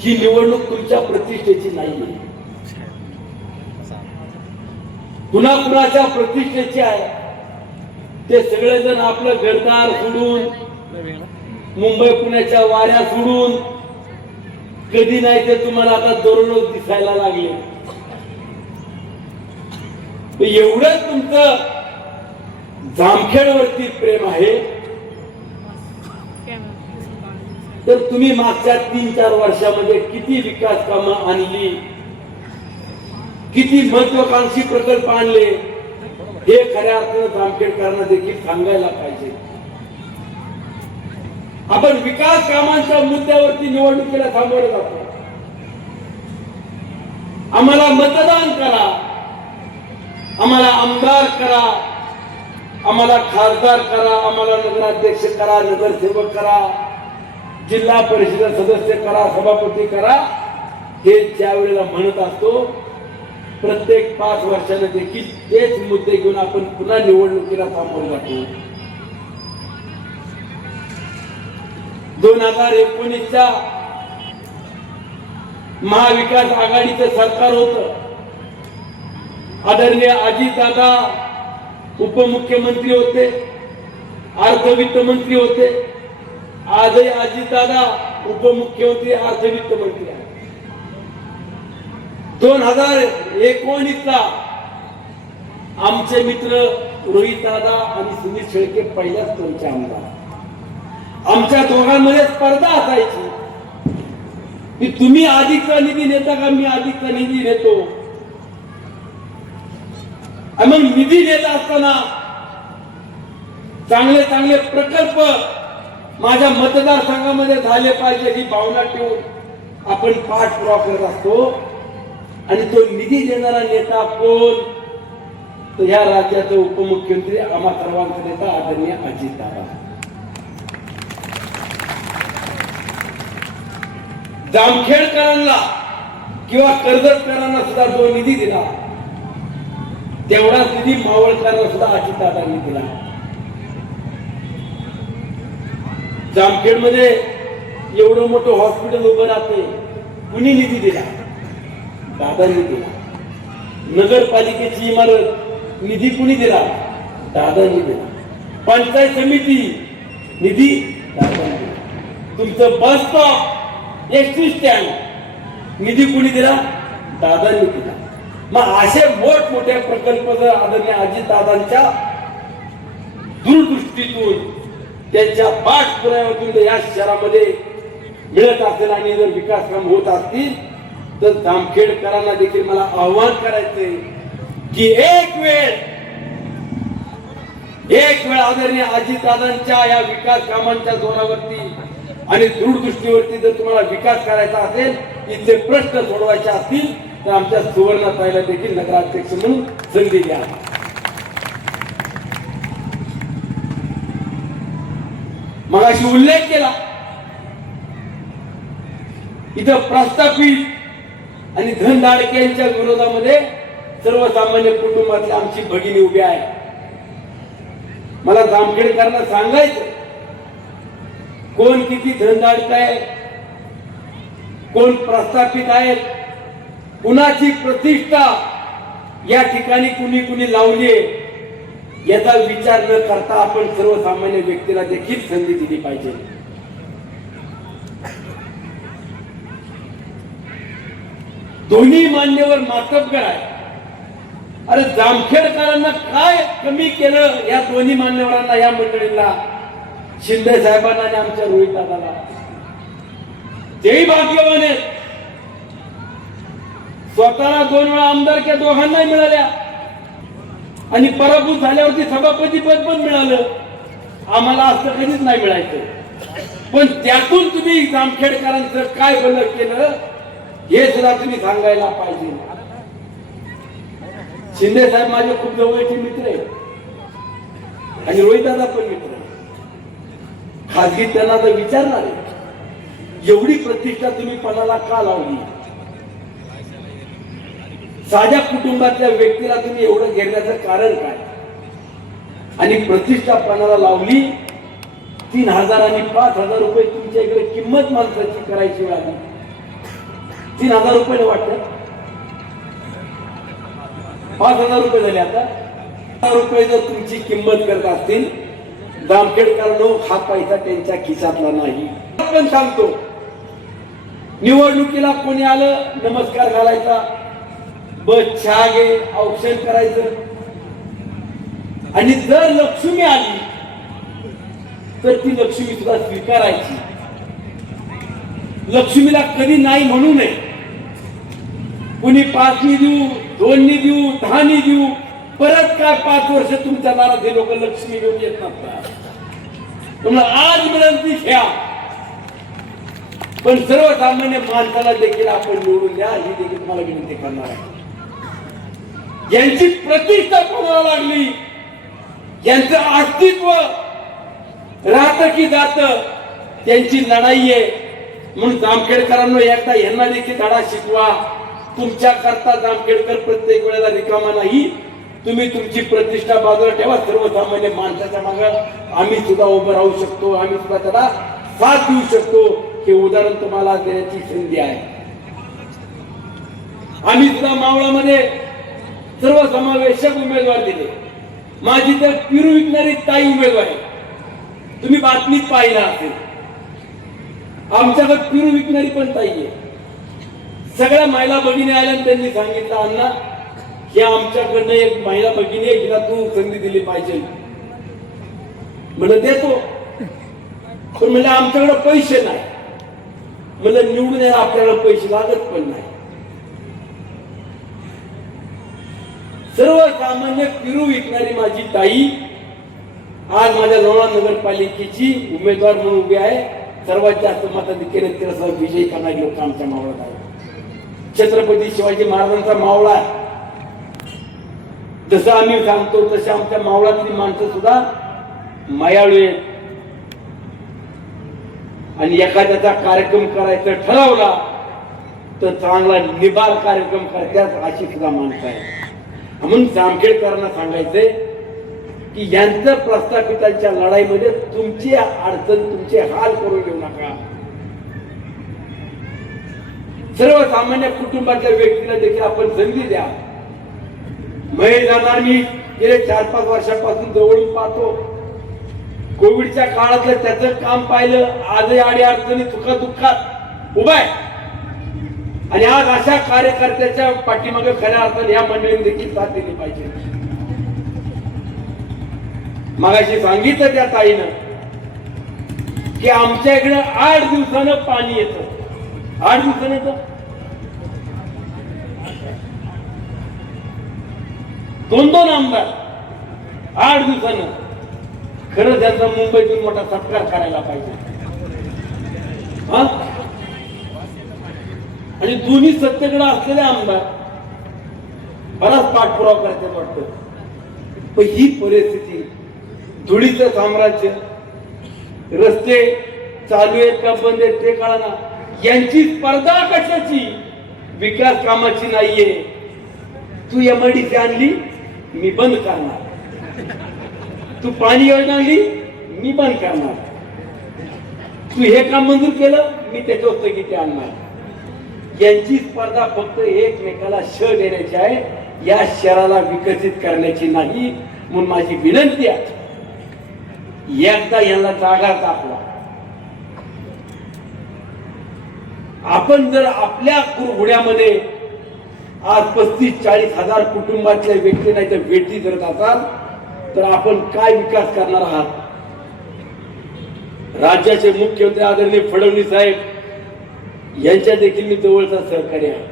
ही निवडणूक तुमच्या प्रतिष्ठेची नाहीये, कुणाच्या प्रतिष्ठेची आहे. ते सगळेजण आपलं घरदार सोडून, मुंबई पुण्याच्या वाऱ्या सोडून, कधी नाही ते तुम्हाला आता दररोज दिसायला लागले. एवढं तुमचं जामखेडवरती प्रेम आहे, तर तुम्ही मागच्या 3-4 वर्षामध्ये किती विकास कामं आणली, किती महत्वाकांक्षी प्रकल्प आणले, हे खऱ्या अर्थानं जामखेडकरांना देखील सांगायला पाहिजे. आपण विकास कामांच्या मुद्द्यावरती निवडणुकीला सामोरे जातो. आम्हाला मतदान करा, आम्हाला आमदार करा, आम्हाला खासदार करा, आम्हाला नगराध्यक्ष करा, नगरसेवक करा, जिल्हा परिषद सदस्य करा, सभापती करा, हे ज्या वेळेला म्हणत असतो, प्रत्येक 5 वर्षाने देखील तेच मुद्दे घेऊन आपण पुन्हा निवडणुकीला सामोरे जातो. 2019च्या महाविकास आघाडीचं सरकार होतं. आदरणीय अजितदादा उपमुख्यमंत्री होते, अर्थवित्त मंत्री होते. आजही अजितदादा उपमुख्यमंत्री, अर्थवित्त मंत्री आहेत. 2019ला आमचे मित्र रोहितदादा आणि सुनील शेळके पहिल्याच टर्मचे आमदार. आमच्या दोघांमध्ये स्पर्धा असायची की तुम्ही अधिकचा निधी नेता का मी अधिकचा निधी नेतो. मग निधी देत असताना चांगले चांगले प्रकल्प माझ्या मतदारसंघामध्ये झाले पाहिजे ही भावना ठेवून आपण पाठपुरावा करत असतो. आणि तो निधी देणारा नेता कोण, तर ह्या राज्याचे उपमुख्यमंत्री आम्हा सर्वांचा नेता आदरणीय अजितदादा. जामखेडकरांना किंवा कर्जतकरांना सुद्धा जो निधी दिला, तेवढाच निधी मावळकरांना सुद्धा अजितदादांनी दिला. जामखेडमध्ये एवढं मोठं हॉस्पिटल उभं राहते, कुणी निधी दिला? दादांनी दिला. नगरपालिकेची इमारत निधी कुणी दिला? दादांनी दिला. पंचायत समिती निधी दादांनी दिला. तुमचं बस स्टॉप, एसटी स्टँड निधी कुणी दिला? दादांनी दिला. मग असे मोठमोठे प्रकल्प जर आदरणीय अजितदादांच्या दूरदृष्टीतून, त्यांच्या पाठपुराव्यातून या शहरामध्ये मिळत असेल आणि जर विकास काम होत असतील, तर जामखेडकरांना देखील मला आव्हान करायचंय की एक वेळ आदरणीय अजितदादांच्या या विकास कामांच्या जोरावरती आणि दूरदृष्टीवरती जर तुम्हाला विकास करायचा असेल, इथले प्रश्न सोडवायचे असतील, तर आमच्या सुवर्णाताईला देखील नगराध्यक्ष म्हणून संधी द्या. मगाशी उल्लेख केला, इथं प्रस्थापित आणि धनधाडक्यांच्या विरोधामध्ये सर्वसामान्य कुटुंबातली आमची भगिनी उभी आहे. मला जामखेडकरांना सांगायचं, कोण किती धनधाडक आहे, कोण प्रस्थापित आहेत, कुणाची प्रतिष्ठा या ठिकाणी कुणी कुणी लावली आहे, याचा विचार न करता आपण सर्वसामान्य व्यक्तीला देखील संधी दिली पाहिजे. दोन्ही मान्यवर मातब्बर आहे. अरे जामखेडकरांना काय कमी केलं या दोन्ही मान्यवरांना, या मंडळींना, शिंदे साहेबांना आणि आमच्या रोहित दादाला? तेही भाग्यवान आहेत. स्वतःला 2 वेळा आमदारक्या दोघांनाही मिळाल्या आणि पराभूत झाल्यावरती सभापती पद पण मिळालं. आम्हाला असं कधीच नाही मिळायचं. पण त्यातून तुम्ही जामखेडकरांचं काय भलं केलं हे सुद्धा तुम्ही सांगायला पाहिजे. शिंदे साहेब माझे खूप जवळचे मित्र आहेत आणि रोहितदादा पण मित्र आहे. खाजगी त्यांना तर विचारणार आहे, एवढी प्रतिष्ठा तुम्ही पणाला का लावली? साध्या कुटुंबातल्या व्यक्तीला तुम्ही एवढं घेण्याचं कारण काय? आणि प्रतिष्ठा पणाला लावली. 3000 आणि 5000 रुपये तुमच्या इकडे किंमत माणसाची करायची वेळ आली. 3,000 रुपये वाटतं, 5,000 रुपये झाले. आता 1,000 रुपये जर तुमची किंमत करत असतील, जामखेडकरांनो हा पैसा त्यांच्या खिशातला नाही. पण सांगतो, निवडणुकीला कोणी आलं नमस्कार घालायचा, बस चहा घे औक्षण करायचं. आणि जर लक्ष्मी आली तर ती लक्ष्मी सुद्धा स्वीकारायची. लक्ष्मीला कधी नाही म्हणू नये. कुणी 5नी देऊ, 2नी देऊ, 10नी देऊ, परत काय 5 वर्ष तुमच्या दारात हे लोक लक्ष्मी घेऊन येत नसतात. तुम्हाला आज विनंती घ्या, पण सर्वसामान्य माणसाला देखील आपण निवडून द्या ही देखील तुम्हाला विनंती करणार आहे. यांची प्रतिष्ठा कोणाला लागली, यांचं अस्तित्व राहतं की जातं, त्यांची लढाई आहे. म्हणून जामखेडकरांनो एकदा यांना देखील धडा शिकवा. तुमच्या करता जामखेडकर प्रत्येक वेळेला रिकामा नाही. तुम्ही तुमची प्रतिष्ठा बाजूला ठेवा. सर्वसामान्य माणसाच्या मागे आम्ही सुद्धा उभं राहू शकतो, आम्ही सुद्धा त्याला साथ देऊ शकतो. हे उदाहरण तुम्हाला देण्याची संधी आहे. आम्ही सुद्धा मावळामध्ये सर्वसमावेशक उमेदवार दिले. माझी तर पिरू विकणारी ताई उमेदवार आहे. तुम्ही बातमीत पाहिला असेल, आमच्याकडे पिरू विकणारी पण ताई आहे. सगळ्या महिला भगिनी आल्या, त्यांनी सांगितलं अण्णा हे आमच्याकडनं एक महिला भगिनी आहे, हिला तू संधी दिली पाहिजे. म्हणलं देतो, पण म्हणलं आमच्याकडे पैसे नाही. म्हणलं निवडून यायला आपल्याला पैसे लागत पण नाही. सर्वसामान्य पिरू विकणारी माझी ताई आज माझ्या लोणा नगरपालिकेची उमेदवार म्हणून उभी आहे. सर्वात जास्त मताधिक्याने तिला विजयी करणारी लोक आमच्या मावळात आहे. छत्रपती शिवाजी महाराजांचा मावळा आहे. जसं आम्ही सांगतो तसे आमच्या मावळातली माणसं सुद्धा मायाळू आहेत. आणि एखाद्याचा कार्यक्रम करायचा ठरवला तर चांगला निबार कार्यक्रम करतात अशी सुद्धा माणसं आहे. म्हणून जामखेडकरांना सांगायचंय की यांचं प्रस्थापितांच्या लढाईमध्ये तुमची अडचण, तुमचे हाल करून घेऊ नका. सर्वसामान्य कुटुंबातल्या व्यक्तीला देखील आपण संधी द्या. महेश जाणार मी गेले 4-5 वर्षापासून जवळून पाहतो. कोविडच्या काळातलं त्याचं काम पाहिलं. आजही आडी अडचणी सुखा दुःखात उभा आहे. आणि आज अशा कार्यकर्त्याच्या पाठीमागे खऱ्या अर्थाने या मंडळीने देखील साथ दिली पाहिजे. मगाशी सांगितलं त्या ताईनं की आमच्या इकडे 8 दिवसानं पाणी येतं. 8 दिवसानं येतं. 2-2 आमदार 8 दिवसानं. खरं त्यांचा मुंबईतून मोठा सत्कार करायला पाहिजे. आणि दोन्ही सत्तेकडे असलेले आमदार बराच पाठपुरावा करायचं वाटतं. पण ही परिस्थिती, धुळीचं साम्राज्य, रस्ते चालू आहेत का बंद आहेत ते कळना. यांची स्पर्धा कशाची, विकास कामाची नाहीये. तू एमआयडीसी आणली मी बंद करणार, तू पाणी योजना आणली मी बंद करणार, तू हे काम मंजूर केलं मी त्याच्यावर स्थगिती आणणार. यांची स्पर्धा फक्त एकमेकाला श देण्याची आहे, या शहराला विकसित करण्याची नाही. म्हणून माझी विनंती आहे, एकदा यांना जागा दाखवा. आपण जर आपल्या कुरघोड्यामध्ये आज 35-40 हजार कुटुंबातल्या व्यक्ती नाही तर व्यक्ती करत असाल तर आपण काय विकास करणार आहात. राज्याचे मुख्यमंत्री आदरणीय फडणवीस साहेब यांच्या देखील मी जवळचा सहकार्य आहे.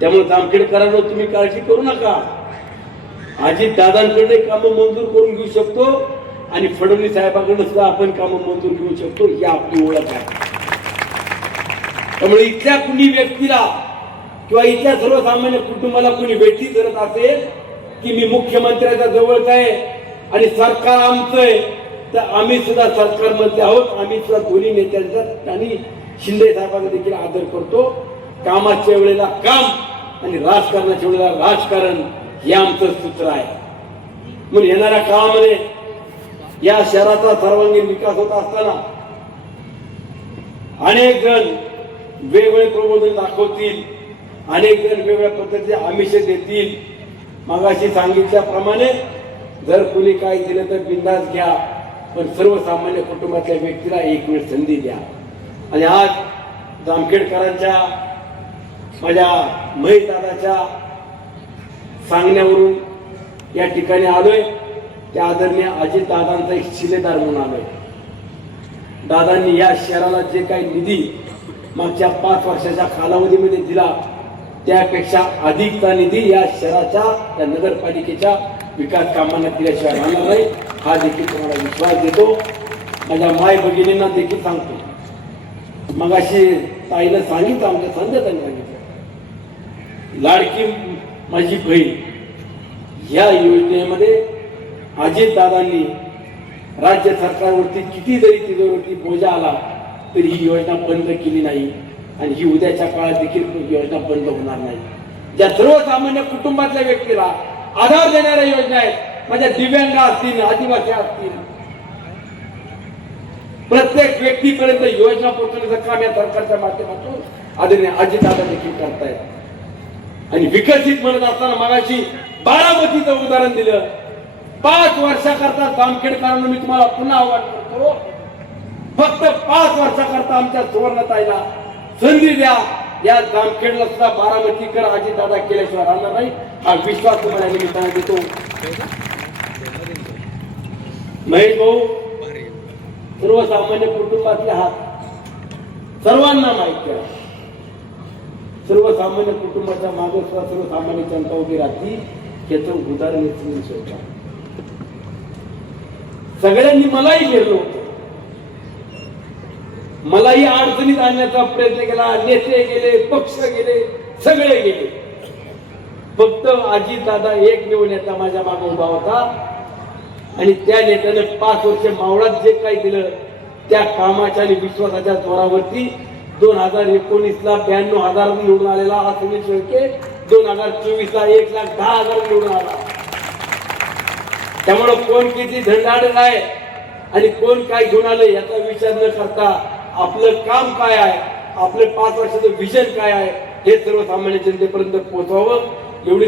त्यामुळे जामखेडकरांनो तुम्ही काळजी करू नका. अजित दादांकडे कामं मंजूर करून घेऊ शकतो आणि फडणवीस साहेबांकडे सुद्धा आपण कामं मंजूर घेऊ शकतो, ही आपली ओळख आहे. त्यामुळे इथल्या कुणी व्यक्तीला किंवा इथल्या सर्वसामान्य कुटुंबाला कुणी भेटी करत असेल की मी मुख्यमंत्र्याच्या जवळच आहे आणि सरकार आमचं आहे, तर आम्ही सुद्धा सरकारमध्ये आहोत. आम्ही सुद्धा दोन्ही नेत्यांचा आणि शिंदे साहेबांना देखील आदर करतो. कामाच्या वेळेला काम आणि राजकारणाच्या वेळेला राजकारण हे आमचं सूत्र आहे. म्हणून येणाऱ्या काळामध्ये या शहराचा सर्वांगीण विकास होत असताना अनेक जण वेगवेगळे प्रबोधन दाखवतील, अनेक जण वेगवेगळ्या पद्धतीचे आमिष देतील. मगाशी सांगितल्याप्रमाणे जर कुणी काय दिलं तर बिंदास घ्या, पण सर्वसामान्य कुटुंबातल्या व्यक्तीला एक वेळ संधी द्या. आणि आज जामखेडकरांच्या माझ्या महेश दादाच्या सांगण्यावरून या ठिकाणी आलोय. त्या आदरणीय अजित दादांचा एक शिलेदार म्हणून आलोय. दादांनी या शहराला जे काही निधी मागच्या 5 वर्षाच्या कालावधीमध्ये दिला त्यापेक्षा अधिकचा निधी या शहराच्या या नगरपालिकेच्या विकास कामांना दिल्याशिवाय राहणार नाही, हा देखील तुम्हाला विश्वास देतो. माझ्या माय भगिनींना देखील सांगतो. मगाशी ताईनं सांगितलं, आमच्या संध्याताईने सांगितलं, लाडकी माझी बहीण या योजनेमध्ये अजितदादांनी राज्य सरकारवरती किती जरी तिजोरीवरती बोजा आला तरी ही योजना बंद केली नाही आणि ही उद्याच्या काळात देखील योजना बंद होणार नाही. ज्या सर्वसामान्य कुटुंबातल्या व्यक्तीला आधार देणाऱ्या योजना आहेत, माझ्या दिव्यांग असतील, आदिवासी असतील, प्रत्येक व्यक्तीपर्यंत योजना पोहोचवण्याचं काम या सरकारच्या माध्यमातून आदरणीय अजितदादा देखील करतायत. आणि विकसित म्हणत असताना मगाशी बारामतीचं उदाहरण दिलं. 5 वर्षाकरता जामखेडकरांना मी तुम्हाला पुन्हा आव्हान करतो, फक्त 5 वर्षाकरता आमच्या सुवर्णताईला संधी द्या. या जामखेडला सुद्धा बारामतीकर अजितदादा केल्याशिवाय राहणार नाही, हा विश्वास तुम्हाला निमित्ताने देतो. महेश भाऊ सर्वसामान्य कुटुंबातले आहात, सर्वांना माहिती आहे. सर्वसामान्य कुटुंबाच्या मागे सुद्धा सर्वसामान्य जनता उभी राहती, याचं उदाहरण स्वतः सगळ्यांनी मलाही घेरलं होतं, मलाही अडचणीत आणण्याचा प्रयत्न केला. नेते गेले, पक्ष गेले, सगळे गेले, फक्त अजितदादा एकमेव नेता माझ्या मागे उभा होता. आणि त्या नेत्याने 5 वर्ष मावळात जे काही दिलं त्या कामाच्या आणि विश्वासाच्या जोरावरती 2019ला 92,000 निवडून आलेला हा सुनील शेळके 2024ला 1,10,000 निवडून आला. त्यामुळे कोण किती धंडाड आहे आणि कोण काय घेऊन आलं याचा विचार न करता आपलं काम काय आहे, आपलं 5 वर्षाचं विजन काय आहे हे सर्वसामान्य जनतेपर्यंत पोहोचवावं, एवढी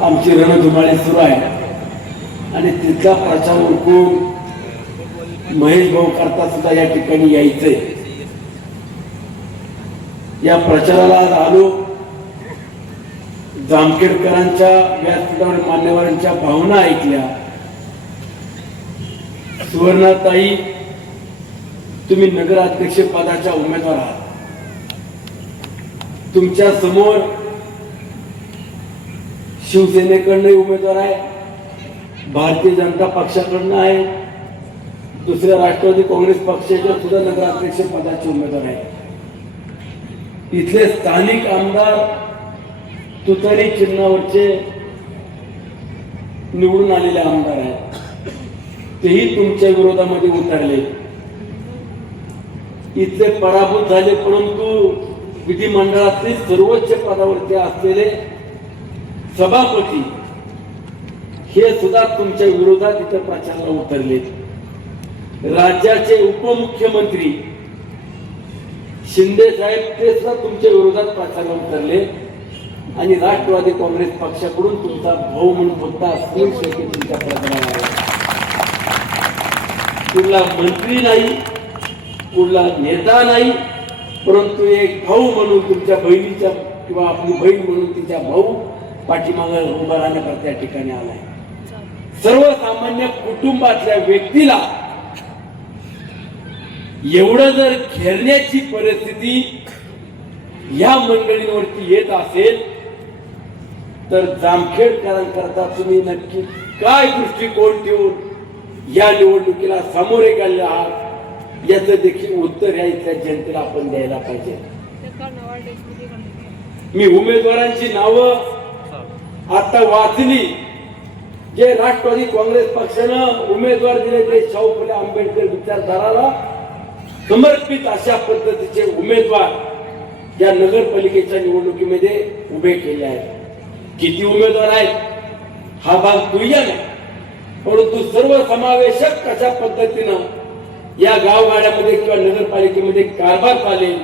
आमची रणधुमाळी सुरू आहे. आणि तिथला प्रचार उरकून महेश भाऊ करता सुद्धा या ठिकाणी यायचंय. या प्रचाराला आलो, जामखेडकरांच्या व्यासपीठावर मान्यवरांच्या भावना ऐकल्या. सुवर्णाताई, तुम्ही नगराध्यक्ष पदाच्या उमेदवार आहात. तुमच्या समोर शिवसेनेकडनं उमेदवार आहे, भारतीय जनता पक्षाकडनं आहे, दुसऱ्या राष्ट्रवादी काँग्रेस पक्षाच्या सुद्धा नगराध्यक्ष पदाचे उमेदवार आहे. इथले स्थानिक आमदार तुतारी चिन्हावरचे निवडून आलेले आमदार आहेत, तेही तुमच्या विरोधामध्ये उतरले. इथले पराभूत झाले, परंतु विधिमंडळातील सर्वोच्च पदावरती असलेले सभापती हे सुद्धा तुमच्या विरोधात इथे प्रचाराला उतरले. राज्याचे उपमुख्यमंत्री शिंदे साहेब ते सुद्धा तुमच्या विरोधात प्रचाराला उतरले. आणि राष्ट्रवादी काँग्रेस पक्षाकडून तुमचा भाऊ म्हणून होता सुनील शेळके तुमच्या प्रचाराला आहे. कुठला मंत्री नाही, कुठला नेता नाही, परंतु एक भाऊ म्हणून तुमच्या बहिणीच्या किंवा आपली बहीण म्हणून तिच्या भाऊ पाठीमागे उभा राहण्याकरता त्या ठिकाणी आलाय. सर्वसामान्य कुटुंबातल्या व्यक्तीला एवढं जर घेरण्याची परिस्थिती या मंडळींवरती येत असेल तर जामखेडकरांकरता तुम्ही नक्की काय दृष्टिकोन ठेवून या निवडणुकीला सामोरे गेले आहात याचं देखील उत्तर या इथल्या जनतेला आपण द्यायला पाहिजे. मी उमेदवारांची नावं आता वाचली. जे राष्ट्रवादी काँग्रेस पक्षानं उमेदवार दिले ते शाहू फुले आंबेडकर विचारधाराला समर्पित अशा पद्धतीचे उमेदवार या नगरपालिकेच्या निवडणुकीमध्ये उभे केले आहेत. किती उमेदवार आहेत हा भाग दुय्यम आहे, परंतु सर्वसमावेशक कशा पद्धतीनं या गावगाड्यामध्ये किंवा नगरपालिकेमध्ये कारभार चालेल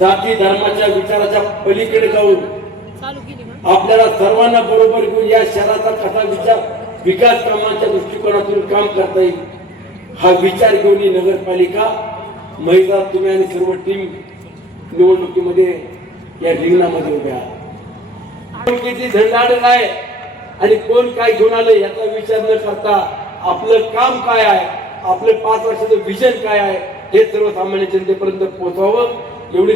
जाती धर्माच्या विचाराच्या पलीकडे जाऊन चालू केली का? आपल्याला सर्वांना बरोबर घेऊन या शहराचा कसा विकास कामाच्या दृष्टिकोनातून काम करता येईल हा विचार घेऊन ही नगरपालिका महिला तुम्ही आणि सर्व टीम निवडणुकीमध्ये या रिंगणामध्ये उभ्या कोण किती झंडाळ आहे आणि कोण काय घेऊन आलं याचा विचार न करता आपलं काम काय आहे, आपलं 5 वर्षाचं विजन काय आहे हे सर्वसामान्य जनतेपर्यंत पोहोचवावं एवढी